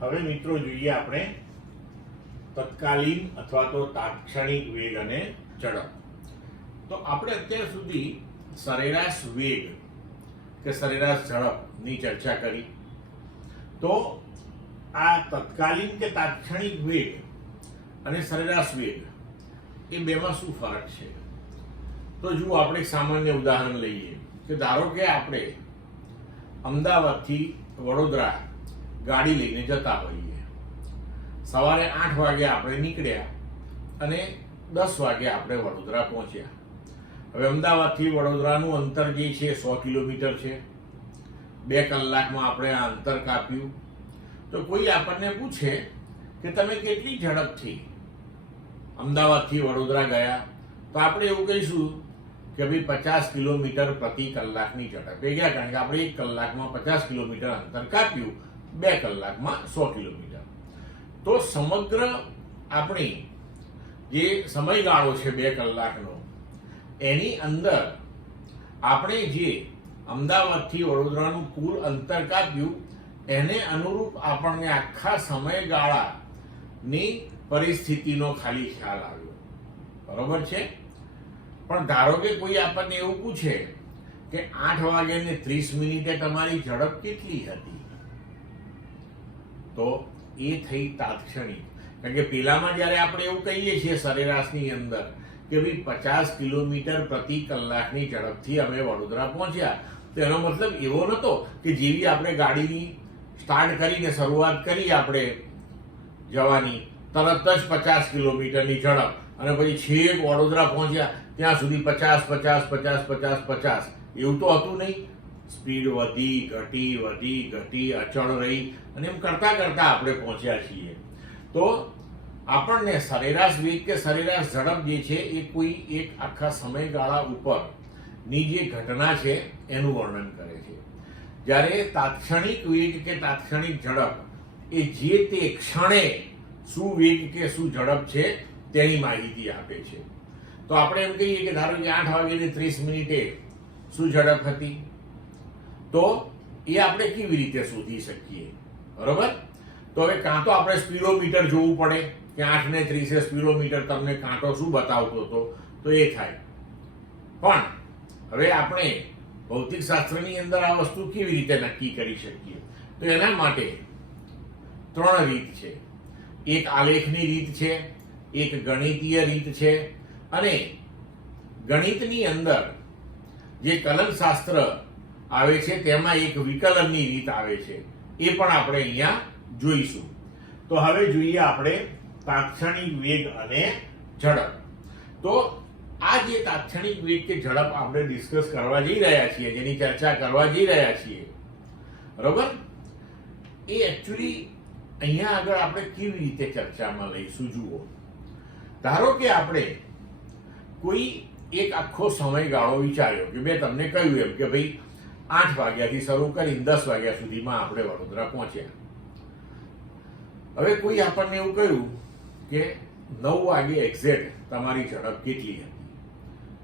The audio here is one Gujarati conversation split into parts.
હવે મિત્રો જોઈએ આપણે તત્કાલીન અથવા તો તાત્ક્ષણિક વેગ અને ઝડપ. તો આપણે અત્યાર સુધી સરેરાશ વેગ કે સરેરાશ ઝડપની ચર્ચા કરી. તો આ તત્કાલીન કે તાત્ક્ષણિક વેગ અને સરેરાશ વેગ એ બેમાં શું ફરક છે? તો જુઓ, આપણે સામાન્ય ઉદાહરણ લઈએ કે ધારો કે આપણે અમદાવાદથી વડોદરા ગાડી લઈને જતા હોઈએ. સવારે 8 વાગે આપણે નીકળ્યા અને 10 વાગે આપણે વડોદરા પહોંચ્યા. હવે અમદાવાદથી વડોદરાનું અંતર જે છે 100 કિલોમીટર છે. 2 કલાકમાં આપણે આ અંતર કાપ્યું. તો કોઈ આપણને પૂછે કે તમે કેટલી ઝડપથી અમદાવાદથી વડોદરા ગયા, તો આપણે એવું કહીશું કે ભાઈ 50 કિલોમીટર પ્રતિ કલાકની ઝડપે ગયા, કારણ કે આપણે 1 કલાકમાં 50 કિલોમીટર અંતર કાપ્યું, 2 કલાકમાં 100 કિલોમીટર. તો સમગ્ર આપણી જે સમયગાળો છે 2 કલાકનો, એની અંદર આપણે જે અમદાવાદથી વડોદરાનું કુલ અંતર કાપ્યું એને અનુરૂપ આપણને આખા સમયગાળાની પરિસ્થિતિનો ખાલી ખ્યાલ આવ્યો. બરોબર છે? પણ ધારો કે કોઈ આપણને એવું પૂછે કે 8 વાગે ને 30 મિનિટે તમારી ઝડપ કેટલી હતી, તો એ થઈ તાત્ક્ષણિક. કારણ કે પેલામાં જ્યારે આપણે એવું કહીએ છીએ સરેરાશની અંદર કે ભાઈ 50 કિલોમીટર પ્રતિ કલાકની ઝડપથી અમે વડોદરા પહોંચ્યા, તો એનો મતલબ એવો નહોતો કે જેવી આપણે ગાડીની સ્ટાર્ટ કરીને શરૂઆત કરી આપણે જવાની, તરત જ 50 કિલોમીટરની ઝડપ અને પછી છેક વડોદરા પહોંચ્યા ત્યાં સુધી 50 એવું તો હતું નહીં. સ્પીડ વધી ઘટી અચળ રહી અને એમ કરતા કરતા આપણે પહોંચ્યા છીએ. તો આપણને સરેરાશ વેગ કે સરેરાશ ઝડપ જે છે એ કોઈ એક આખા સમયગાળા ઉપરની જે ઘટના છે એનું વર્ણન કરે છે. જ્યારે તાત્ક્ષણિક વેગ કે તાત્ક્ષણિક ઝડપ એ જે તે ક્ષણે શું વેગ કે શું ઝડપ છે તેની માહિતી આપે છે. તો આપણે એમ કહીએ કે ધારો કે 8 વાગે ને 30 મિનિટે શું ઝડપ હતી, તો એ આપણે કેવી રીતે શોધી શકીએ? બરોબર? તો હવે કાં તો આપણે સ્પીડોમીટર જોવું પડે કે 8 ને 30 સ્પીડોમીટર તમને કાંટો શું બતાવતો હતો, તો એ થાય. પણ હવે આપણે ભૌતિક શાસ્ત્રની અંદર આ વસ્તુ કેવી રીતે નક્કી કરી શકીએ? તો એના માટે 3 રીત છે. એક આલેખની રીત છે, એક ગણિતીય રીત છે, અને ગણિતની અંદર જે કલનશાસ્ત્ર આવે છે તેમાં એક વિકલનની રીત આવે છે. એ પણ આપણે અહીંયા જોઈશું. તો હવે જોઈએ આપણે તાત્ક્ષણિક વેગ અને ઝડપ. તો આ જે તાત્ક્ષણિક વેગ કે ઝડપ આપણે ડિસ્કસ કરવા જઈ રહ્યા છીએ, જેની ચર્ચા કરવા જઈ રહ્યા છીએ, બરોબર, એ એકચ્યુઅલી અહીંયા આગળ આપણે કેવી રીતે ચર્ચામાં લઈશું? જુઓ, ધારો કે આપણે કોઈ એક આખો સમયગાળો વિચાર્યો કે મેં તમને કહ્યું એમ કે ભાઈ 8 વાગ્યાથી શરૂ કરી 10 વાગ્યા સુધીમાં આપણે વડોદરા પહોંચ્યા. હવે કોઈ આપણને એવું કહ્યું કે 9 વાગે એક્ઝેક્ટ તમારી ઝડપ કેટલી હતી.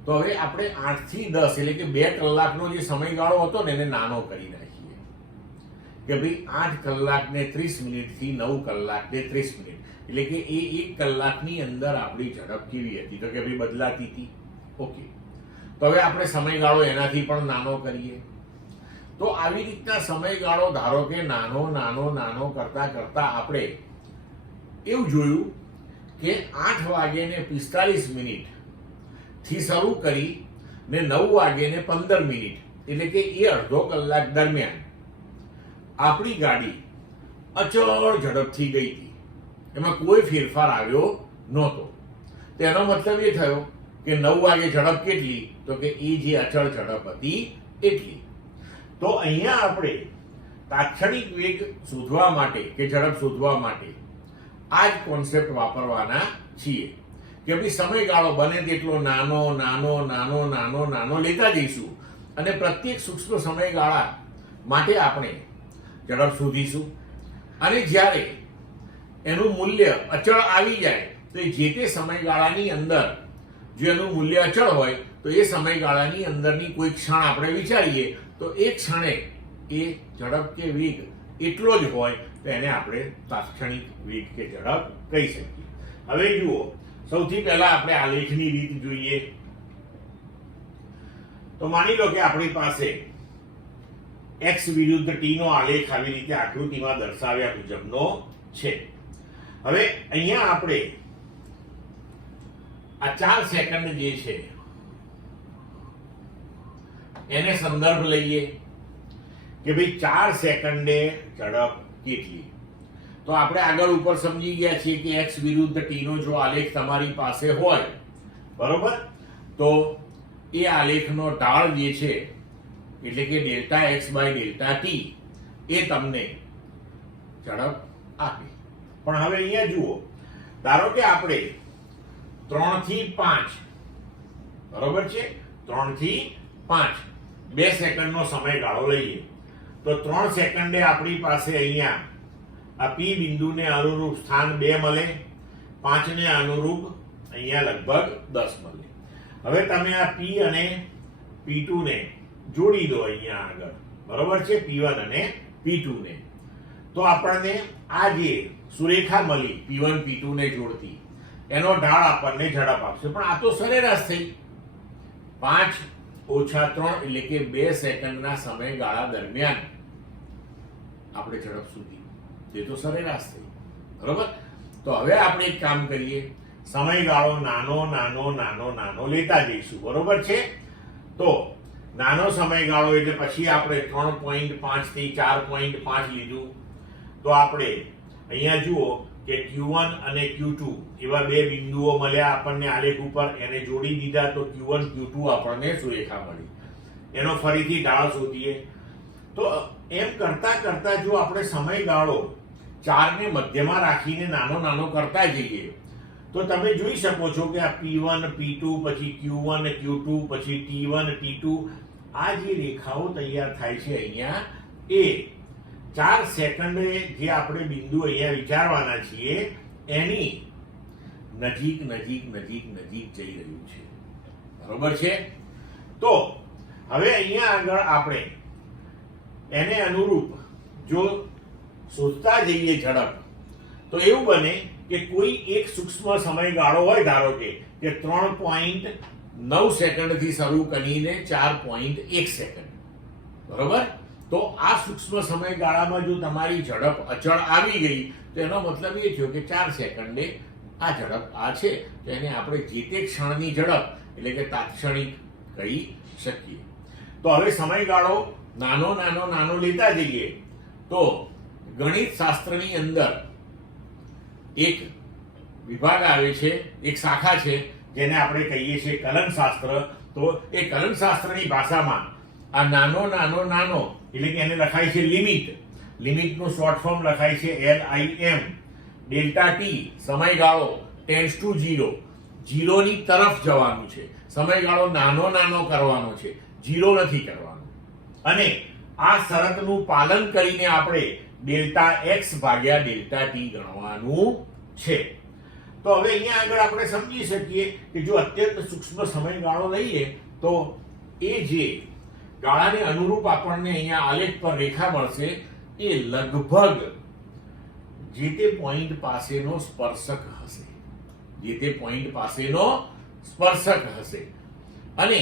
તો હવે આપણે 8 થી 10 એટલે કે 2 કલાકનો જે સમયગાળો હતો ને એને નાનો કરી નાખીએ કે ભાઈ 8 કલાક ને 30 મિનિટથી 9 કલાક ને 30 મિનિટ, એટલે કે એ 1 કલાકની અંદર આપણી ઝડપ કેવી હતી? તો કે ભાઈ બદલાતી હતી. ઓકે, તો હવે આપણે સમયગાળો એનાથી પણ નાનો કરીએ. તો આવી રીતના સમયગાળો ધારો કે નાનો કરતા કરતા આપણે એવું જોયું કે 8 વાગે ને 45 મિનિટ થી શરૂ કરી ને 9 વાગે ને 15 મિનિટ, એટલે કે એ અડધો કલાક દરમિયાન આપણી ગાડી અચળ ઝડપથી ગઈ હતી. એમાં કોઈ ફેરફાર આવ્યો નહોતો. તેનો મતલબ એ થયો કે 9 વાગે ઝડપ કેટલી? તો કે એ જે અચળ ઝડપ હતી એટલી. તો અહીંયા આપણે તાત્ક્ષણિક વેગ શોધવા માટે કે ઝડપ શોધવા માટે આ જ કોન્સેપ્ટ વાપરવાના છીએ કે ભાઈ સમયગાળો બને તેટલો નાનો લેતા જઈશું અને પ્રત્યેક સૂક્ષ્મ સમયગાળા માટે આપણે ઝડપ શોધીશું. અને જ્યારે એનું મૂલ્ય અચળ આવી જાય તો જે તે સમયગાળાની અંદર જો એનું મૂલ્ય અચળ હોય તો એ સમયગાળાની અંદરની કોઈ ક્ષણ આપણે વિચારીએ તો એ ક્ષણે એ ઝડપ કે વેગ એટલો જ હોય તો એને આપણે તાત્ક્ષણિક વેગ કે ઝડપ કહી શકીએ. હવે જુઓ, સૌથી પહેલા આપણે આલેખની રીત જોઈએ. તો માની લો કે આપણી પાસે x વિરુદ્ધ t નો આલેખ આવી રીતે આકૃતિમાં દર્શાવ્યા મુજબનો છે. હવે અહીંયા આપણે આ 4 સેકન્ડ જે છે એને સંદર્ભ લઈએ કે ભાઈ 4 સેકન્ડે ઝડપ કેટલી. તો આપણે આગળ ઉપર સમજી ગયા છીએ કે x વિરુદ્ધ t નો જો આલેખ તમારી પાસે હોય, બરોબર, તો એ આલેખનો ઢાળ જે છે એટલે કે delta x by delta t એ તમને ઝડપ આપે. પણ હવે અહીંયા જુઓ, ધારો કે આપણે 3 થી 5, બરોબર છે, 3 થી 5 2 સેકન્ડનો સમયગાળો લઈએ તો 3 સેકન્ડે આપણી પાસે અહીંયા આ P બિંદુને અનુરૂપ સ્થાન 2 મળે, 5 ને અનુરૂપ અહીંયા લગભગ 10 મળે. હવે તમે આ P અને P2 ને જોડી દો અહીંયા આગળ, બરોબર છે, P1 અને P2 ને, તો આપણને આ જે સુરેખા મળી P1 P2 ને જોડતી એનો ઢાળ આપણને ઝડપ આપશે. પણ આ તો સરેરાશ થઈ. 5 ઓછા 3 એટલે કે 2 સેકન્ડના સમયગાળા દરમિયાન આપણે ઝડપ સુધી, તે તો સરેરાશ થઈ, બરોબર. તો હવે આપણે એક કામ કરીએ, સમયગાળો નાનો નાનો નાનો નાનો લેતા જઈશું, બરોબર છે. તો નાનો સમયગાળો એટલે પછી આપણે 3.5 થી 4.5 લીધું. તો આપણે અહીંયા જુઓ કે Q1 અને Q2 એવા બે બિંદુઓ મળ્યા આપણને આલેખ ઉપર, એને જોડી દીધા તો Q1 Q2 આપણને સુરેખા મળી. એનો ફરીથી ઢાળ શોધીએ. તો એમ કરતા કરતા જો આપણે સમયગાળો 4 ને મધ્યમાં રાખીને નાનો નાનો કરતા જઈએ તો તમે જોઈ શકો છો કે આ P1 P2 પછી Q1 Q2 પછી T1 T2 આ જે રેખાઓ તૈયાર થાય છે અહીંયા, એ 4 સેકન્ડે જે આપણે બિંદુ અહીંયા વિચારવાના છીએ એની નજીક નજીક નજીક નજીક જઈ રહ્યું છે, બરોબર છે. તો હવે અહીંયા આગળ આપણે એને અનુરૂપ જો શોધતા જઈએ ઝડપ, તો એવું બને કે કોઈ એક સૂક્ષ્મ સમયગાળો હોય, ધારો કે 3.9 સેકન્ડ થી શરૂ કરીને 4.1 સેકન્ડ, બરોબર. તો આ સૂક્ષ્મ સમયગાળામાં જો તમારી ઝડપ અચળ આવી ગઈ તો એનો મતલબ એ થયો કે 4 સેકન્ડે આ ઝડપ આ છે, તો એને આપણે જે તે ક્ષણની ઝડપ એટલે કે તાત્ક્ષણિક કહી શકીએ. તો હવે સમયગાળો નાનો નાનો નાનો લેતા જઈએ તો ગણિત શાસ્ત્રની અંદર એક વિભાગ આવે છે, એક શાખા છે જેને આપણે કહીએ છીએ કલનશાસ્ત્ર. તો એ કલનશાસ્ત્રની ભાષામાં આ નાનો નાનો નાનો એટલે કે એને લખાય છે લિમિટ. લિમિટનું શોર્ટ ફોર્મ લખાય છે LIM. ડેલ્ટા ટી સમયગાળો ટેન્ડ્સ ટુ 0, 0 ની તરફ જવાનું છે. સમયગાળો નાનો નાનો કરવાનો છે, 0 નથી કરવાનો. અને આ શરતનું પાલન કરીને આપણે ડેલ્ટા x ભાગ્યા ડેલ્ટા ટી ગણવાનું છે. તો હવે અહીંયા આગળ આપણે સમજી શકીએ કે જો અત્યંત સૂક્ષ્મ સમયગાળો લઈએ તો એ જે ગાળાને અનુરૂપ આપણને અહીંયા આલેખ પર રેખા મળશે એ લગભગ જે તે પોઈન્ટ પાસેનો સ્પર્શક હશે, જે તે પોઈન્ટ પાસેનો સ્પર્શક હશે. અને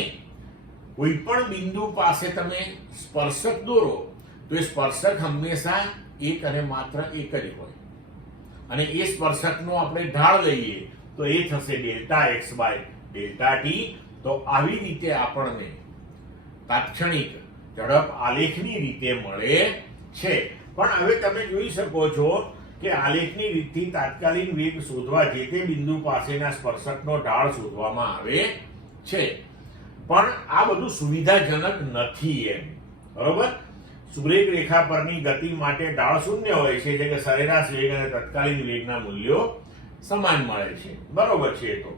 કોઈ પણ બિંદુ પાસે તમે સ્પર્શક દોરો તો એ સ્પર્શક હંમેશા એક અને માત્ર એક જ હોય, અને એ સ્પર્શકનો આપણે ઢાળ લઈએ તો એ થશે delta x by delta T. તો આવી રીતે આપણને તાત્ક્ષણિક ઝડપ આલેખની રીતે મળે છે. પણ હવે તમે જોઈ શકો છો કે આલેખની રીતથી તાત્કાલિક વેગ શોધવા જે તે બિંદુ પાસેના સ્પર્શકનો ઢાળ શોધવામાં આવે છે. પણ આ બધું સુવિધાજનક નથી એમ, બરોબર. સુરેખ રેખા પરની ગતિ માટે ઢાળ શૂન્ય હોય છે, એટલે કે સરેરાશ વેગ અને તત્કાલીન વેગના મૂલ્યો સમાન મળે છે, બરોબર છે. તો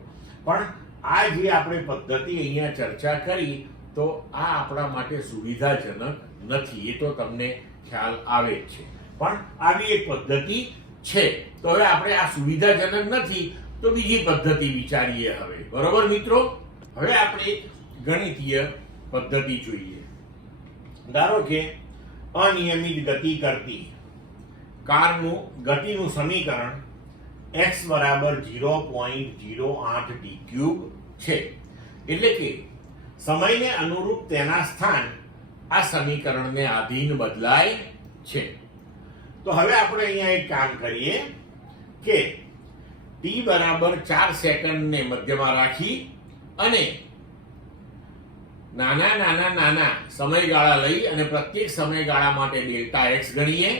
પણ આ જે આપણે પદ્ધતિ અહીંયા ચર્ચા કરી તો આ આપણા માટે સુવિધાજનક નથી, એ તો તમને ખ્યાલ આવે જ છે. પણ આવી એક પદ્ધતિ છે. તો હવે આપણે આ સુવિધાજનક નથી તો બીજી પદ્ધતિ વિચારીએ હવે, બરોબર મિત્રો. હવે આપણે એક ગણિતીય પદ્ધતિ જોઈએ. ધારો કે અનિયમિત ગતિ કરતી કારનું ગતિનું સમીકરણ x બરાબર 0.08 t ક્યુબ છે. એટલે કે સમયને અનુરૂપ તેના સ્થાન આ સમીકરણને આધીન બદલાય છે. તો હવે આપણે અહીંયા એક કામ કરીએ કે t બરાબર 4 સેકન્ડને મધ્યમાં રાખી અને નાના સમયગાળા લઈ અને પ્રત્યેક સમયગાળા માટે ડેલ્ટા x ગણીએ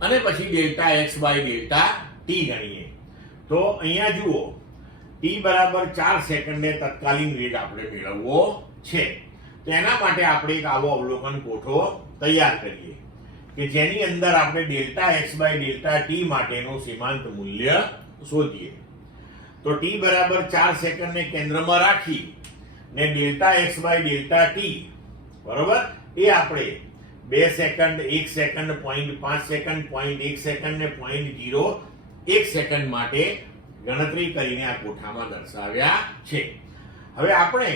અને પછી delta x by delta t ગણીએ. તો અહીંયા જુઓ t બરાબર 4 સેકન્ડે તત્કાલીન વેગ આપણે મેળવવો છે. તો એના માટે આપણે એક આવો અવલોકન કોઠો તૈયાર કરીએ કે જેની અંદર આપણે delta x by delta t માટેનું સીમાંત મૂલ્ય શોધીએ. તો t બરાબર 4 સેકન્ડને કેન્દ્રમાં રાખી ને delta x by delta t બરોબર એ આપણે 2 સેકન્ડ 1 સેકન્ડ 0.5 સેકન્ડ 0.1 સેકન્ડ ને 0.01 સેકન્ડ માટે ગણતરી કરીને આ કોઠામાં દર્શાવ્યા છે. હવે આપણે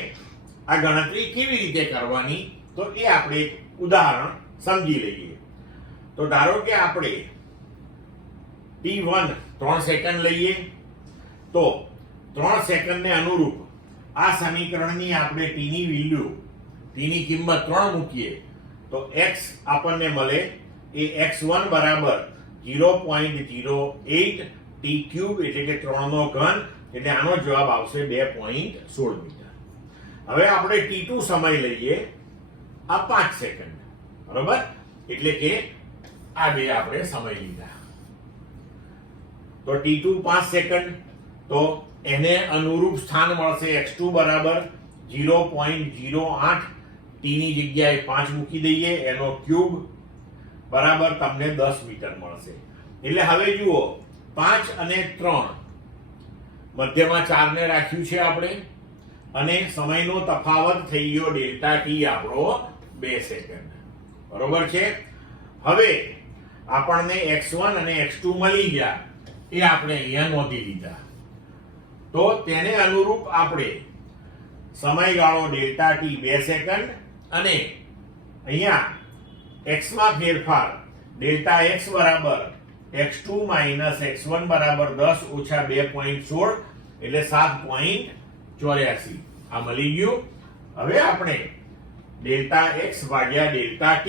આ ગણતરી કેવી રીતે કરવાની તો એ આપણે એક ઉદાહરણ સમજી લઈએ. તો ધારો કે આપણે t1 3 સેકન્ડ લઈએ તો 3 સેકન્ડને અનુરૂપ આ સમીકરણની આપણે t ની વેલ્યુ t ની કિંમત 3 મૂકીએ તો x આપણને મળે એ x1 બરાબર 0.08 t ક્યુબ એટલે કે 3 નો ઘન એટલે આનો જવાબ આવશે 2.16 મીટર. હવે આપણે t2 સમય લઈએ આ 5 સેકન્ડ બરોબર એટલે કે આ બે આપણે સમય લીધા. તો t2 5 સેકન્ડ તો એને અનુરૂપ સ્થાન મળશે x2 બરાબર 0.08 t ની જગ્યાએ 5 મૂકી દઈએ એનો ક્યુબ બરાબર તમને 10 મીટર મળશે. એટલે હવે જુઓ 5 અને 3 મધ્યમાં 4 ને રાખ્યું છે આપણે અને સમયનો તફાવત થઈ ગયો ડેલ્ટા t આપણો 2 સેકન્ડ બરોબર છે. હવે આપણને x1 અને x2 મળી ગયા એ આપણે અહીંયા નોંધી લીધા. તો તેને અનુરૂપ આપણે સમયગાળો ડેલ્ટા t 2 સેકન્ડ અને અહીંયા x માં ફેરફાર ડેલ્ટા x બરાબર x2 માઈનસ x1 બરાબર 10 ઓછા 2.16 એટલે 7.84 આ મળી ગયું. હવે આપણે ડેલ્ટા x ભાગ્યા ડેલ્ટા t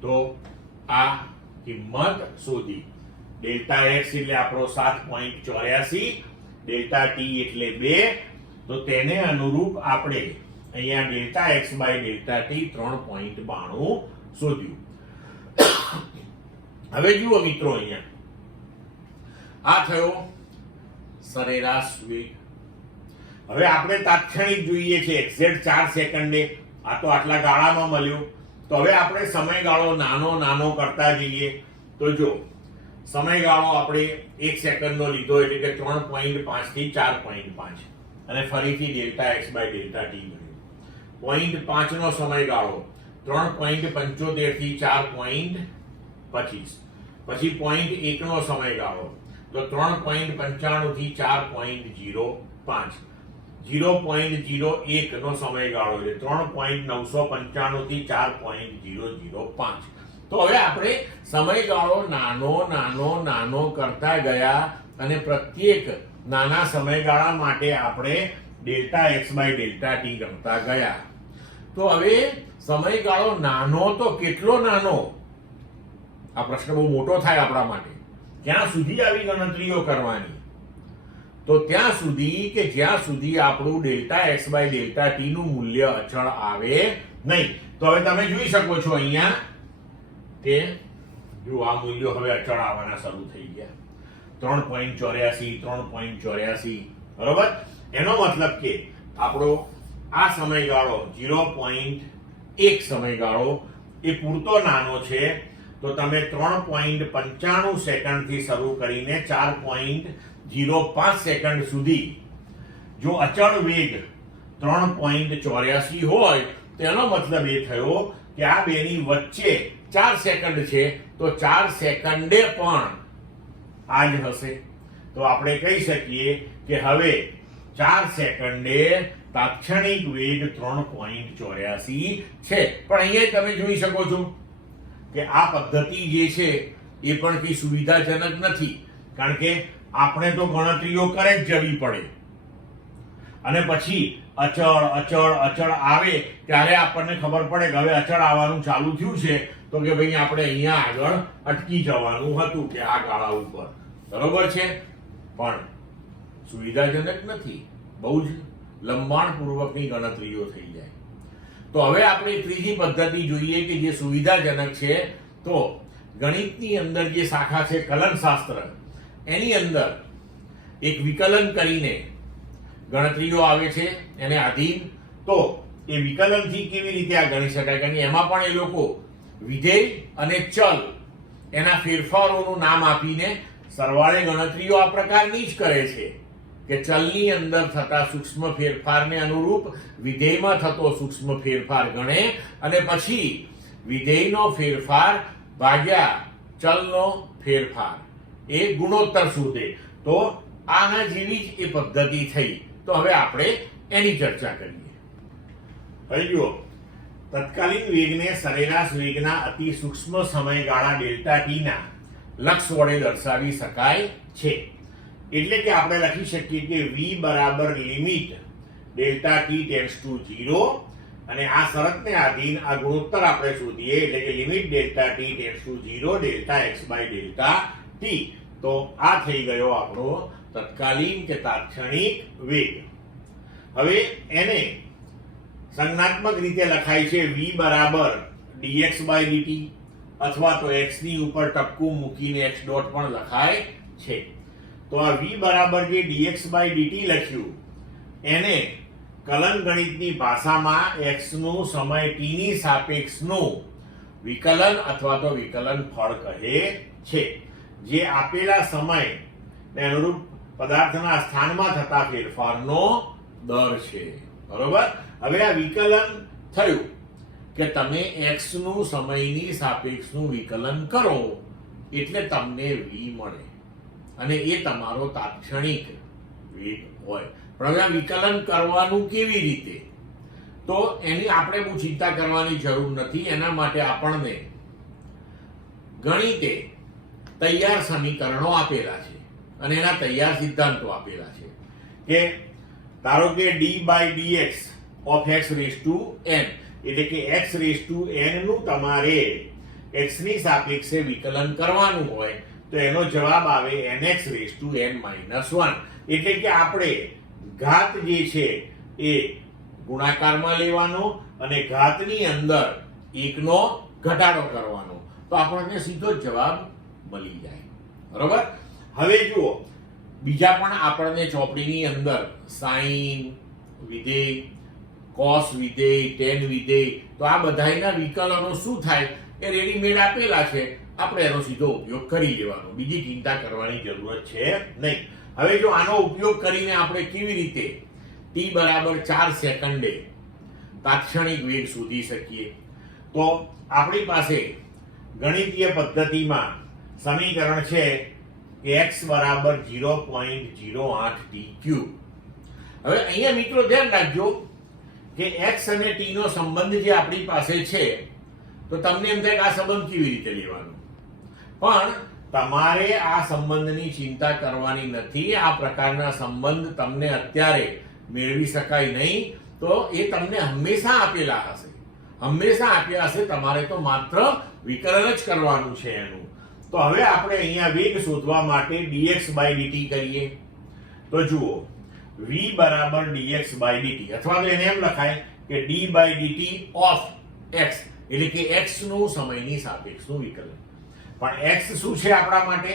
તો આ કિંમત શોધી. ડેલ્ટા x એટલે આપણો 7.84 ડેલ્ટા t એટલે 2 તો તેને અનુરૂપ આપણે અહીંયા delta x by delta t 3.92 શોધ્યું. હવે જુઓ મિત્રો અહીંયા આ થયો સરેરાશ વેગ. હવે આપણે તાત્ક્ષણિક જોઈએ છે એક્ઝેક્ટ 4 સેકન્ડે આ તો આટલા ગાળામાં મળ્યો. તો હવે આપણે સમયગાળો નાનો કરતા જઈએ. તો જો સમયગાળો આપણે 1 સેકન્ડનો લીધો એટલે કે 3.5 થી 4.5 અને ફરીથી delta x by delta t મળ્યું. 0.5 નો સમયગાળો 3.75 થી 4.25 પછી 0.1 નો સમયગાળો તો 3.95 થી 4.05 0.01 નો સમયગાળો એટલે 3.995 થી 4.005. તો હવે આપણે સમયગાળો નાનો કરતા ગયા અને પ્રત્યેક નાના સમયગાળા માટે આપણે delta x by delta t ગણતા ગયા. તો હવે સમયગાળો નાનો તો કેટલો નાનો આ પ્રશ્ન બહુ મોટો થાય આપણા માટે. ક્યાં સુધી આવી ગણતરીઓ કરવાની તો ત્યાં સુધી કે જ્યાં સુધી આપણું delta x by delta t નું મૂલ્ય અચળ આવે નહીં. તો હવે તમે જોઈ શકો છો અહીંયા કે જો આ મૂલ્યો હવે અચળ આવવાના શરૂ થઈ ગયા 3.84 બરોબર. એનો મતલબ કે આપણો આ સમયગાળો 0.1 સમયગાળો એ પૂરતો નાનો છે. તો તમે 3.95 સેકન્ડ થી શરૂ કરીને 4.05 સેકન્ડ સુધી જો અચળ વેગ 3.84 હોય તેનો મતલબ એ થયો કે આ બેની વચ્ચે 4 સેકન્ડ છે તો 4 સેકન્ડે પણ આ જ હશે. તો આપણે કહી શકીએ કે હવે 4 સેકન્ડે તાત્ક્ષણિક વેગ 3.84 છે. પણ અહીંયા તમે જોઈ શકો છો કે આ પદ્ધતિ જે છે એ પણ કઈ સુવિધાજનક નથી, કારણ કે આપણે તો ગણતરીઓ કરે જ જવી પડે અને પછી અચળ અચળ અચળ આવે ત્યારે આપણને ખબર પડે કે હવે અચળ આવવાનું ચાલુ થયું છે, તો કે ભાઈ આપણે અહીંયા આગળ અટકી જવાનું હતું કે આ ગાળા ઉપર, બરોબર છે, પણ સુવિધાજનક નથી, બહુ જ લંબાણપૂર્વકની ગણતરીઓ થઈ જાય. તો હવે આપણે ત્રીજી પદ્ધતિ જોઈએ કે જે સુવિધાજનક છે. તો ગણિતની અંદર જે શાખા છે કલનશાસ્ત્ર, એની અંદર એક વિકલન કરીને ગણતરીઓ આવે છે એને આધીન. તો એ વિકલનથી કેવી રીતે આ ગણી શકાય, કારણ કે એમાં પણ એ લોકો વિધેય અને ચલ એના ફેરફારોનું નામ આપીને સરવાળે ગણતરીઓ આ પ્રકારની જ કરે છે કે ચલની અંદર થતા સૂક્ષ્મ ફેરફારને અનુરૂપ વિધેયમાં થતો સૂક્ષ્મ ફેરફાર ગણે અને પછી વિધેયનો ફેરફાર ભાગ્યા ચલનો ફેરફાર એ ગુણોત્તર શોધે. તો આના જેવી જ એ પદ્ધતિ થઈ. તો હવે આપણે એની ચર્ચા કરીએ. હવે જુઓ, તત્કાલીન વેગને સરેરાશ વેગના અતિ સૂક્ષ્મ સમયગાળા ડેલ્ટા ટી ના લક્ષ વડે દર્શાવી શકાય છે. એટલે કે આપણે લખી શકીએ કે v બરાબર limit delta T tends to 0 અને આ શરતને આધીન આ ગુણોત્તર આપણે શોધીએ એટલે કે limit delta T tends to 0 delta x by delta T. તો આ થઈ ગયો આપણો તત્કાલીન કે તાત્ક્ષણિક વેગ. હવે એને સંજ્ઞાત્મક રીતે લખાય છે v બરાબર dx બાય dt અથવા તો x ની ઉપર ટપકું મૂકીને x ડોટ પણ લખાય છે. તો આ v બરાબર જે dx બાય dt લખ્યું એને કલન ગણિતની ભાષામાં x નું સમય t ની સાપેક્ષનું વિકલન અથવા તો વિકલન ફળ કહે છે, જે આપેલા સમય ને અનુરૂપ પદાર્થના સ્થાનમાં થતા ફેરફારનો દર છે. બરોબર. હવે આ વિકલન થયું કે તમે x નું સમયની સાપેક્ષનું વિકલન કરો એટલે તમને v મળે અને એ તમારો તાત્ક્ષણિક વેગ હોય. પણ હવે આ વિકલન કરવાનું કેવી રીતે, તો એની આપણે બહુ ચિંતા કરવાની જરૂર નથી. એના માટે આપણને ગણિતે તૈયાર સમીકરણો આપેલા છે અને એના તૈયાર સિદ્ધાંતો આપેલા છે કે ધારો કે d by dx of x raise to n એટલે કે x રેઝ ટુ n નું તમારે x ની સાપેક્ષે વિકલન કરવાનું હોય તો એનો જવાબ આવે nx raise to n minus 1. એટલે કે આપણે ઘાત જે છે એ ગુણાકારમાં લેવાનો અને ઘાતની અંદર એકનો ઘટાડો કરવાનો, તો આપણને સીધો જ જવાબ મળી જાય. બરોબર. હવે જુઓ, બીજા પણ આપણને ચોપડીની અંદર સાઈન વિધેય, કોસ વિધેય, ટેન વિધેય, તો આ બધાયના વિકલનો શું થાય એ રેડીમેડ આપેલા છે. આપણે એનો સીધો ઉપયોગ કરી લેવાનો, બીજી ચિંતા કરવાની જરૂરત છે નહીં. હવે જો આનો ઉપયોગ કરીને આપણે કેવી રીતે t બરાબર 4 સેકન્ડે તાત્ક્ષણિક વેગ શોધી શકીએ, તો આપણી પાસે ગણિતીય પદ્ધતિમાં સમીકરણ છે કે x બરાબર 0.08 t ક્યુબ. હવે અહીંયા મિત્રો ધ્યાન રાખજો કે x અને t નો સંબંધ જે આપણી પાસે છે, તો તમને એમ થાય કે આ સંબંધ કેવી રીતે લેવાનો, પણ તમારે આ સંબંધની ચિંતા કરવાની નથી. આ પ્રકારના સંબંધ તમને અત્યારે મેળવી શકાય નહીં, તો એ તમને હંમેશા આપેલા હશે, હંમેશા આપ્યા હશે. તમારે તો માત્ર વિકલન જ કરવાનું છે એનું. તો હવે આપણે અહીંયા વેગ શોધવા માટે dx બાય dt કરીએ. તો જુઓ, v બરાબર dx બાય dt અથવા તો એને એમ લખાય કે d by dt of x એટલે કે x નું સમયની સાપેક્ષનું વિકલન. પણ x શું છે આપણા માટે,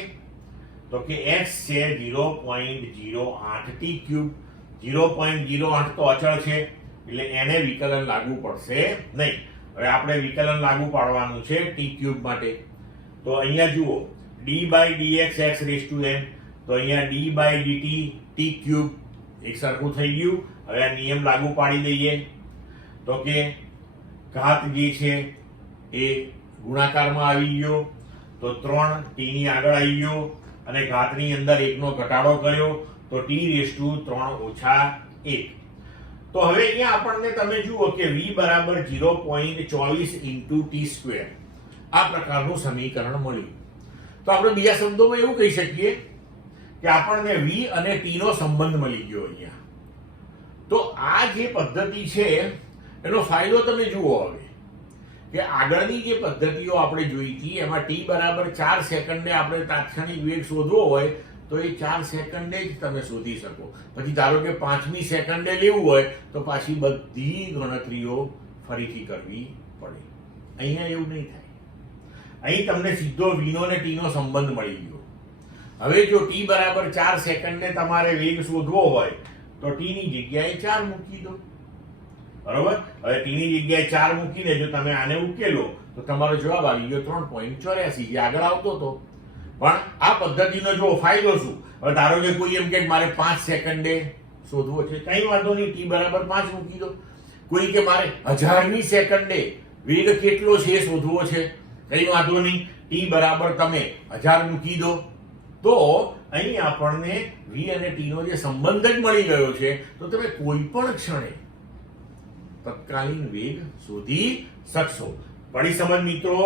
તો કે x છે 0.08 t ક્યુબ. 0.08 તો અચળ છે એટલે એને વિકલન લાગુ પડશે નહીં. હવે આપણે વિકલન લાગુ પાડવાનું છે t ક્યુબ માટે. તો અહીંયા જુઓ, d by dx x raise to n, તો અહીંયા d by dt t cube એક સરખું થઈ ગયું. હવે આ નિયમ લાગુ પાડી દઈએ તો કે ઘાત જે છે એ ગુણાકારમાં આવી ગયો, તો 3 t ની આગળ આવી ગયો અને ઘાતની અંદર 1 નો ઘટાડો કર્યો તો t રેઝ ટુ 3 ઓછા 1. તો હવે અહીંયા આપણને તમે જુઓ કે v બરાબર 0.24 ઇન્ટુ t સ્ક્વેર આ પ્રકારનું સમીકરણ મળ્યું. તો આપણે બીજા શબ્દોમાં એવું કહી શકીએ કે આપણને v અને t નો સંબંધ મળી ગયો અહીંયા. તો આ જે પદ્ધતિ છે એનો ફાયદો તમે જુઓ હવે કે આગળની જે પદ્ધતિઓ આપણે જોઈ હતી એમાં t બરાબર 4 સેકન્ડે આપણે તાત્ક્ષણિક વેગ શોધવો હોય તો એ 4 સેકન્ડે જ તમે શોધી શકો. પછી ધારો કે 5મી સેકન્ડે લેવું હોય તો પાછી બધી ગણતરીઓ ફરીથી કરવી પડે. અહીંયા એવું નહીં થાય. અહીં તમને સીધો v નો અને t નો સંબંધ મળી ગયો. હવે જો t બરાબર 4 સેકન્ડે તમારે વેગ શોધવો હોય તો t ની જગ્યાએ 4 મૂકી દો. બરોબર? હવે t ની જગ્યાએ 4 મૂકીને જો તમે આને ઉકેલો તો તમારો જવાબ આવી ગયો 3.84 જે આગળ આવતો હતો. પણ આ પદ્ધતિનો જો ફાયદો શું? હવે ધારો કે કોઈ એમ કે મારે 5 સેકન્ડે શોધવો છે, કઈ વાંધો નહીં, t બરાબર 5 મૂકી દો. કોઈ કે મારે 1000મી સેકન્ડે વેગ કેટલો છે શોધવો છે, કઈ વાંધો નહીં, t બરાબર તમે 1000 મૂકી દો. તો અહીં આપણને v અને t નો જે સંબંધ જ મળી ગયો છે તો તમે કોઈ પણ ક્ષણે તત્કાલીન વેગ શોધી શકશો. પડી સમજ મિત્રો?